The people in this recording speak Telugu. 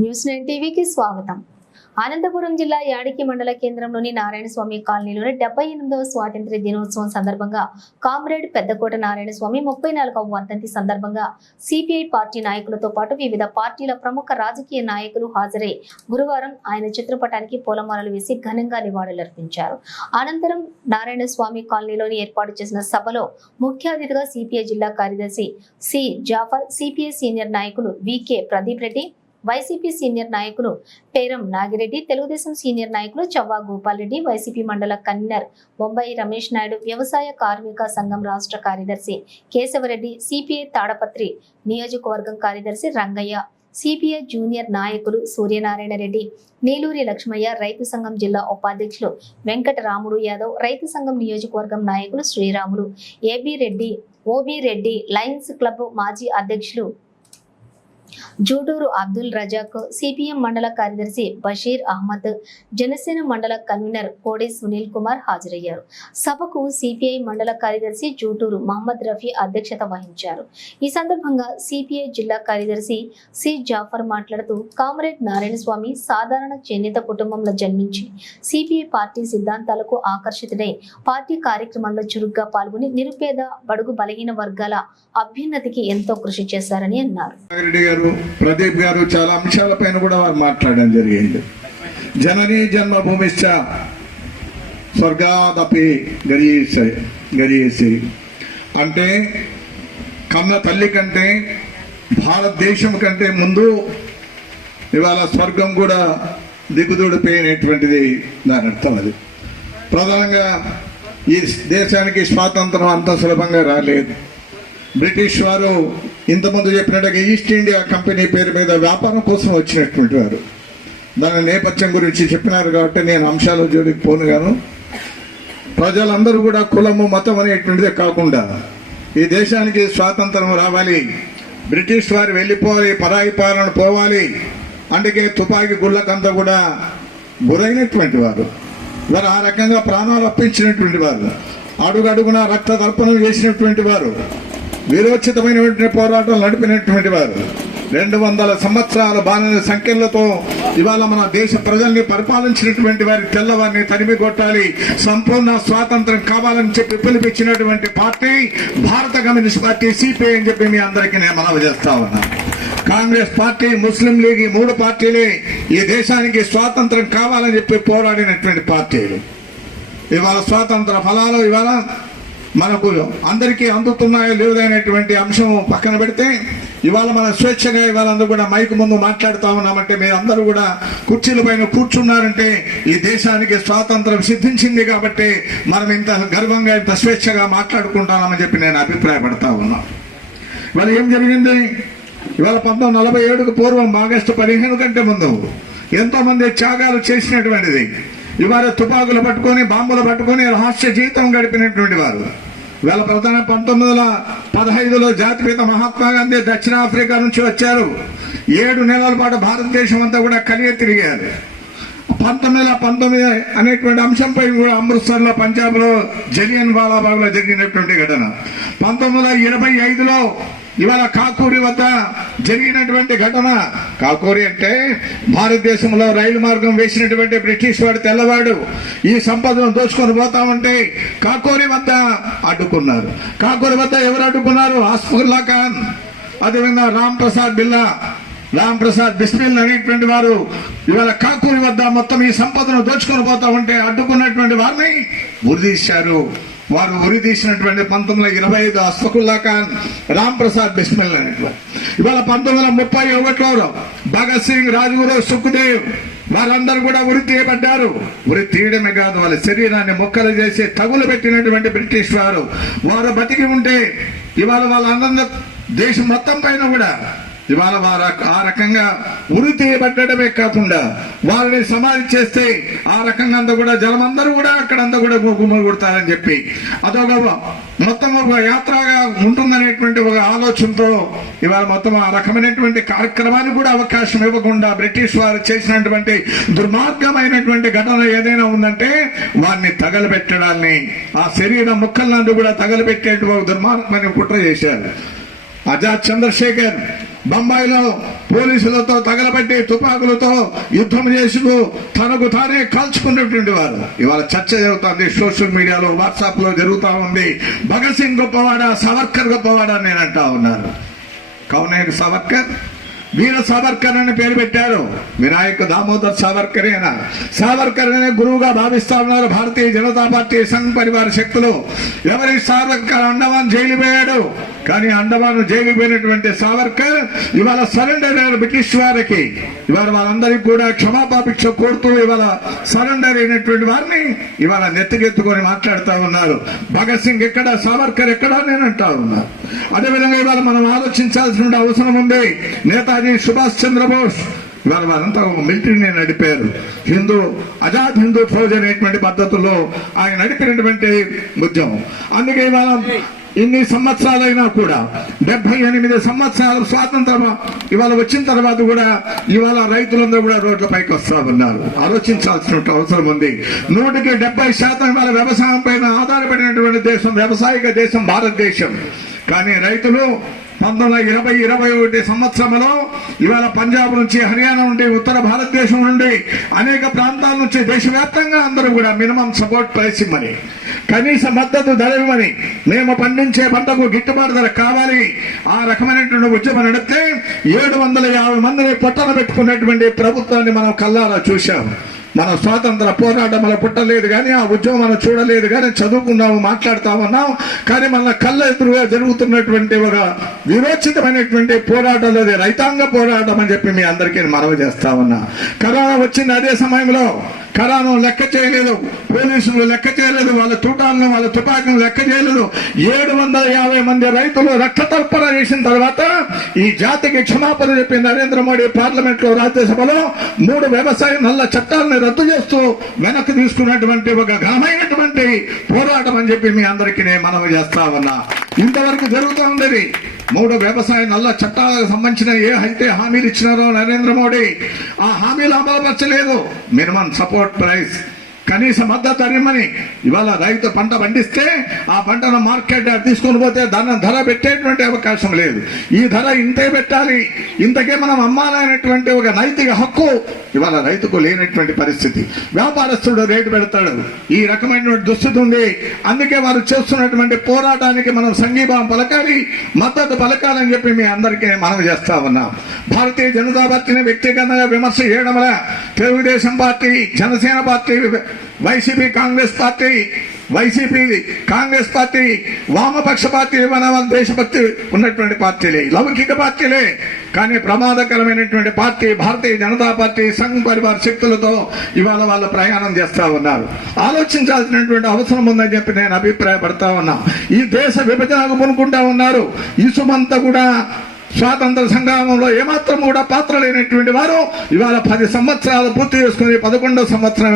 న్యూస్ నైన్ టీవీకి స్వాగతం. అనంతపురం జిల్లా యాడికి మండల కేంద్రంలోని నారాయణ స్వామి కాలనీలోని డెబ్బై ఎనిమిదవ స్వాతంత్ర్య దినోత్సవం సందర్భంగా కామ్రేడ్ పెద్దకోట నారాయణ స్వామి ముప్పై నాలుగవ వర్ధంతి సందర్భంగా సిపిఐ పార్టీ నాయకులతో పాటు వివిధ పార్టీల ప్రముఖ రాజకీయ నాయకులు హాజరై గురువారం ఆయన చిత్రపటానికి పూలమాలలు వేసి ఘనంగా నివాళులర్పించారు. అనంతరం నారాయణ స్వామి కాలనీలోని ఏర్పాటు చేసిన సభలో ముఖ్య అతిథిగా సిపిఐ జిల్లా కార్యదర్శి సి జాఫర్ సిపిఐ సీనియర్ నాయకులు VK Pradeep Reddy YCP senior నాయకులు పేరం నాగిరెడ్డి తెలుగుదేశం సీనియర్ నాయకులు చవ్వా గోపాల్రెడ్డి వైసీపీ మండల కన్వీనర్ బొంబాయి రమేష్ నాయుడు వ్యవసాయ కార్మిక సంఘం రాష్ట్ర కార్యదర్శి కేశవరెడ్డి సిపిఐ తాడపత్రి నియోజకవర్గం కార్యదర్శి రంగయ్య సిపిఐ జూనియర్ నాయకులు సూర్యనారాయణ రెడ్డి నీలూరి లక్ష్మయ్య రైతు సంఘం జిల్లా ఉపాధ్యక్షులు వెంకటరాముడు యాదవ్ రైతు సంఘం నియోజకవర్గం నాయకులు Sriramulu AB Reddy OB Reddy lions club మాజీ అధ్యక్షులు జూటూరు అబ్దుల్ రజాక్ సిపిఎం మండల కార్యదర్శి బషీర్ అహ్మద్ జనసేన మండల కన్వీనర్ కోడి సునీల్ కుమార్ హాజరయ్యారు. సభకు సిపిఐ మండల కార్యదర్శి జూటూరు మహమ్మద్ రఫీ అధ్యక్షత వహించారు. ఈ సందర్భంగా సిపిఐ జిల్లా కార్యదర్శి సి జాఫర్ మాట్లాడుతూ కామ్రేడ్ నారాయణ స్వామి సాధారణ చేనేత కుటుంబంలో జన్మించి సిపిఐ పార్టీ సిద్ధాంతాలకు ఆకర్షితుడై పార్టీ కార్యక్రమాల్లో చురుగ్గా పాల్గొని నిరుపేద బడుగు బలహీన వర్గాల అభ్యున్నతికి ఎంతో కృషి చేశారని అన్నారు. గారు ప్రదీప్ గారు చాలా అంశాలపైన కూడా వారు మాట్లాడడం జరిగింది. జననీ జన్మభూమిశ్చ స్వర్గాదపి గరీసే గరీసి. అంటే కన్న తల్లి కంటే భారతదేశం కంటే ముందు ఇవాళ స్వర్గం కూడా దిగుదూడిపోయినటువంటిది దాని అర్థం అది. ప్రధానంగా ఈ దేశానికి స్వాతంత్రం అంత సులభంగా రాలేదు. బ్రిటిష్ వారు ఇంతకుముందు చెప్పినట్టుగా ఈస్ట్ ఇండియా కంపెనీ పేరు మీద వ్యాపారం కోసం వచ్చినటువంటి వారు. దాని నేపథ్యం గురించి చెప్పినారు కాబట్టి నేను అంశాలు జోలికి పోను గాను ప్రజలందరూ కూడా కులము మతం అనేటువంటిదే కాకుండా ఈ దేశానికి స్వాతంత్రం రావాలి బ్రిటిష్ వారు వెళ్ళిపోవాలి పరాయి పాలన పోవాలి అందుకే తుపాకీ గుళ్ళకంతా కూడా గురైనటువంటి వారు. వారు ఆ రకంగా ప్రాణాలు అప్పించినటువంటి వారు అడుగడుగున రక్త తర్పణం చేసినటువంటి వారు. వీరోచితమైనటువంటి పోరాటం నడిపినటువంటి వారు. రెండు వందల సంవత్సరాల బాణల సంఖ్యలతో ఇవాళ మన దేశ ప్రజల్ని పరిపాలించినటువంటి వారి తెల్లవారిని తరిమి కొట్టాలి. సంపూర్ణ స్వాతంత్రం కావాలని చెప్పి పిలిపించినటువంటి party Bharat communist party CPI అని చెప్పి మీ అందరికీ నేను మనవి చేస్తా ఉన్నాను కాంగ్రెస్ పార్టీ ముస్లిం లీగ్ ఈ మూడు పార్టీలే ఈ దేశానికి స్వాతంత్రం కావాలని చెప్పి పోరాడినటువంటి పార్టీలు. ఇవాళ స్వాతంత్ర ఫలాలు ఇవాళ మనకు అందరికీ అందుతున్నాయో లేదనేటువంటి అంశం పక్కన పెడితే ఇవాళ మన స్వేచ్ఛగా ఇవాళ అందరూ కూడా మైక్ ముందు మాట్లాడుతా ఉన్నామంటే మీరు అందరూ కూడా కుర్చీల పైన కూర్చున్నారంటే ఈ దేశానికి స్వాతంత్రం సిద్ధించింది కాబట్టి మనం ఇంత గర్వంగా ఇంత స్వేచ్ఛగా మాట్లాడుకుంటామని చెప్పి నేను అభిప్రాయపడతా ఉన్నా. ఇవాళ ఏం జరిగింది? ఇవాళ పంతొమ్మిది నలభై ఏడుకు పూర్వం ఆగస్టు పదిహేను కంటే ముందు ఎంతోమంది త్యాగాలు చేసినటువంటిది. ఇవాళ తుపాకులు పట్టుకొని బాంబులు పట్టుకొని రహస్య జీవితం గడిపినటువంటి వారు. ఇవాళ ప్రధాన పంతొమ్మిది వందల పదహైదులో జాతిపిత మహాత్మా గాంధీ దక్షిణాఫ్రికా నుంచి వచ్చారు. ఏడు నెలల పాటు భారతదేశం అంతా కూడా కలిగే తిరిగారు. పంతొమ్మిది వందల పంతొమ్మిది అనేటువంటి అంశంపై కూడా అమృత్సర్లో పంజాబ్లో జలియన్ వాలాబాగ్లో జరిగినటువంటి ఘటన. పంతొమ్మిది వందల ఇరవై ఐదులో ఇవాళ కాకూరి వద్ద జరిగినటువంటి ఘటన. కాకూరి అంటే భారతదేశంలో రైలు మార్గం వేసినటువంటి బ్రిటిష్ వాడు తెల్లవాడు. ఈ సంపదను దోచుకొని పోతా ఉంటే కాకూరి వద్ద అడ్డుకున్నారు. కాకూరి వద్ద ఎవరు అడ్డుకున్నారు? ఆస్ఫుల్లా ఖాన్ అదేవిధంగా రామ్ ప్రసాద్ బిల్లా రామ్ ప్రసాద్ బిస్మిల్ అనేటువంటి వారు ఇవాళ కాకూరి వద్ద మొత్తం ఈ సంపదను దోచుకొని పోతా ఉంటే అడ్డుకున్నటువంటి వారిని ఉరిదీశారు వారు ఉరిదీసినటువంటి పంతొమ్మిది వందల ఇరవై ఐదు అస్ఫకుల్లా ఖాన్ రామ్ ప్రసాద్ బిస్మిల్ అనేటువంటి. ఇవాళ పంతొమ్మిది వందల ముప్పై ఒకటిలో భగత్ సింగ్ రాజ్గురు సుఖ్దేవ్ వారందరూ కూడా ఉరి తీయబడ్డారు. ఉరి తీయడమే కాదు వాళ్ళ శరీరాన్ని మొక్కలు చేసి తగులు పెట్టినటువంటి బ్రిటిష్ వారు. వారు బతికి ఉంటే ఇవాళ వాళ్ళందరూ దేశం మొత్తం పైన కూడా ఇవాళ వారు ఆ రకంగా ఉరి తీయబడ్డమే కాకుండా వారిని సమాధి చేస్తే ఆ రకంగా అంతా కూడా జలమందరూ కూడా అక్కడ అంతా కూడా గుమ్మలు కొడతారని చెప్పి అదొక మొత్తం ఒక యాత్రగా ఉంటుందనేటువంటి ఒక ఆలోచనతో ఇవాళ మొత్తం ఆ రకమైనటువంటి కార్యక్రమానికి కూడా అవకాశం ఇవ్వకుండా బ్రిటిష్ వారు చేసినటువంటి దుర్మార్గమైనటువంటి ఘటన ఏదైనా ఉందంటే వారిని తగలబెట్టడాన్ని ఆ శరీర ముక్కలందు కూడా తగలబెట్టేటువంటి ఒక దుర్మార్గమైన కుట్ర చేశారు. అజాద్ చంద్రశేఖర్ బొంబాయిలో పోలీసులతో తగలబెట్టి తుపాకులతో యుద్ధం చేస్తూ తనకు తానే కాల్చుకున్నటువంటి వారు ఇవాళ చర్చ జరుగుతుంది సోషల్ మీడియాలో వాట్సాప్లో జరుగుతా ఉంది. భగత్ సింగ్ గొప్పవాడా సవర్కర్ గొప్పవాడా నేను అంటా ఉన్నారు కౌనేరు సవర్కర్ వీర సావర్కర్ అని పేరు పెట్టారు. వినాయక దామోదర్ సావర్కరేనా సావర్కర్ అనే గురువుగా భావిస్తా ఉన్నారు భారతీయ జనతా పార్టీ సంఘ్ పరివార శక్తులు. ఎవరి సావర్కర్ అండమాన్ జైలు పోయాడు కానీ అండమాన్ జైలు పోయినటువంటి సావర్కర్ ఇవాళ సరెండర్ అయిన బ్రిటిష్ వారికి. ఇవాళ వాళ్ళందరికీ కూడా క్షమాపాపిక్ష కోరుతూ ఇవాళ సరెండర్ అయినటువంటి వారిని ఇవాళ నెత్తికెత్తుకొని మాట్లాడుతూ ఉన్నారు. భగత్ సింగ్ ఎక్కడ? సావర్కర్ ఎక్కడ? నేను అంటా ఉన్నారు అదేవిధంగా ఇవాళ మనం ఆలోచించాల్సిన అవసరం ఉంది. నేతాజీ సుభాష్ చంద్రబోస్ ఇవాళ వారంతా ఒక మిలిటరీని నడిపారు. హిందూ ఆజాద్ హిందూ ఫౌజ్ అనేటువంటి పద్ధతుల్లో ఆయన నడిపినటువంటి ఉద్యమం. అందుకే ఇవాళ ఇన్ని సంవత్సరాలైనా కూడా డెబ్బై ఎనిమిది సంవత్సరాలు స్వాతంత్రం ఇవాళ వచ్చిన తర్వాత కూడా ఇవాళ రైతులందరూ కూడా రోడ్లపైకి వస్తా ఉన్నారు. ఆలోచించాల్సిన అవసరం ఉంది. నూటికి డెబ్బై శాతం ఇవాళ వ్యవసాయం పైన ఆధారపడినటువంటి దేశం వ్యవసాయక దేశం భారతదేశం. కానీ రైతులు పంతొమ్మిది ఇరవై ఇరవై ఒకటి సంవత్సరంలో ఇవాళ పంజాబ్ నుంచి హర్యానా నుండి ఉత్తర భారతదేశం నుండి అనేక ప్రాంతాల నుంచి దేశవ్యాప్తంగా అందరూ కూడా మినిమం సపోర్ట్ ప్రైస్ ఇవ్వమని కనీస మద్దతు ధర ఇవ్వమని మేము పండించే పంటకు గిట్టుబాటు ధర కావాలి. ఆ రకమైనటువంటి ఉద్యమం నడిపితే ఏడు వందల యాభై మందిని పొట్టన పెట్టుకున్నటువంటి ప్రభుత్వాన్ని మనం కల్లారా చూశాము మన స్వాతంత్ర పోరాటంలో పుట్టలేదు కానీ ఆ ఉద్యమం మనం చూడలేదు కానీ చదువుకున్నాము మాట్లాడుతామన్నాం కానీ మన కళ్ళ ఎదురుగా జరుగుతున్నటువంటి ఒక విరోచితమైనటువంటి పోరాటంలో అది రైతాంగ పోరాటం అని చెప్పి మీ అందరికీ మనవి చేస్తా ఉన్నా. కరోనా వచ్చింది అదే సమయంలో. కరోనా లెక్క చేయలేదు పోలీసులు లెక్క చేయలేదు వాళ్ళ తూటాలను వాళ్ళ తుపాకులను లెక్క చేయలేదు. ఏడు వందల యాభై మంది రైతులు రక్తతర్పణ చేసిన తర్వాత ఈ జాతికి క్షమాపణ చెప్పి నరేంద్ర మోడీ పార్లమెంట్లో రాజ్యసభలో మూడు వ్యవసాయ నల్ల చట్టాలను రద్దు చేస్తూ వెనక్కి తీసుకున్నటువంటి ఒక ఘనమైనటువంటి పోరాటం అని చెప్పి మీ అందరికీ నేను మనవి చేస్తా ఉన్నా. ఇంతవరకు జరుగుతూ ఉండేది మూడు వ్యవసాయ నల్ల చట్టాలకు సంబంధించిన ఏ అయితే హామీలు ఇచ్చినారో నరేంద్ర మోడీ ఆ హామీలు అమలుపరచలేదు మినిమం సపోర్ట్ ప్రైస్ కనీస మద్దతు ధర ఇవాళ రైతు పంట పండిస్తే ఆ పంటను మార్కెట్ తీసుకొని పోతే దాని ధర పెట్టేటువంటి అవకాశం లేదు. ఈ ధర ఇంతే పెట్టాలి. ఇంతకే మనం అమ్మాలనేటువంటి ఒక నైతిక హక్కు ఇవాళ రైతుకు లేనటువంటి పరిస్థితి. వ్యాపారస్తుడు రేటు పెడతాడు. ఈ రకమైనటువంటి దుస్థితి ఉంది. అందుకే వారు చేస్తున్నటువంటి పోరాటానికి మనం సంఘీభావం పలకాలి మద్దతు పలకాలని చెప్పి మీ అందరికీ మనం చేస్తా ఉన్నాం. భారతీయ జనతా పార్టీని వ్యక్తిగతంగా విమర్శ చేయడం వల్ల Telugu Desam party Janasena party YCP Congress party YCP Congress party వామపక్ష పార్టీ మన దేశభక్తి ఉన్నటువంటి పార్టీలే లౌకిక పార్టీలే. కానీ ప్రమాదకరమైనటువంటి పార్టీ భారతీయ జనతా పార్టీ సంఘ్ పరివార శక్తులతో ఇవాళ వాళ్ళు ప్రయాణం చేస్తా ఉన్నారు. ఆలోచించాల్సినటువంటి అవసరం ఉందని చెప్పి నేను అభిప్రాయపడతా ఉన్నా. ఈ దేశ విభజనకు మునుకుంటా ఉన్నారు. ఇసుమంతా కూడా స్వాతంత్ర సంగ్రామంలో ఏమాత్రం కూడా పాత్ర లేనటువంటి వారు ఇవాళ పది సంవత్సరాలు పూర్తి చేసుకుని పదకొండో సంవత్సరం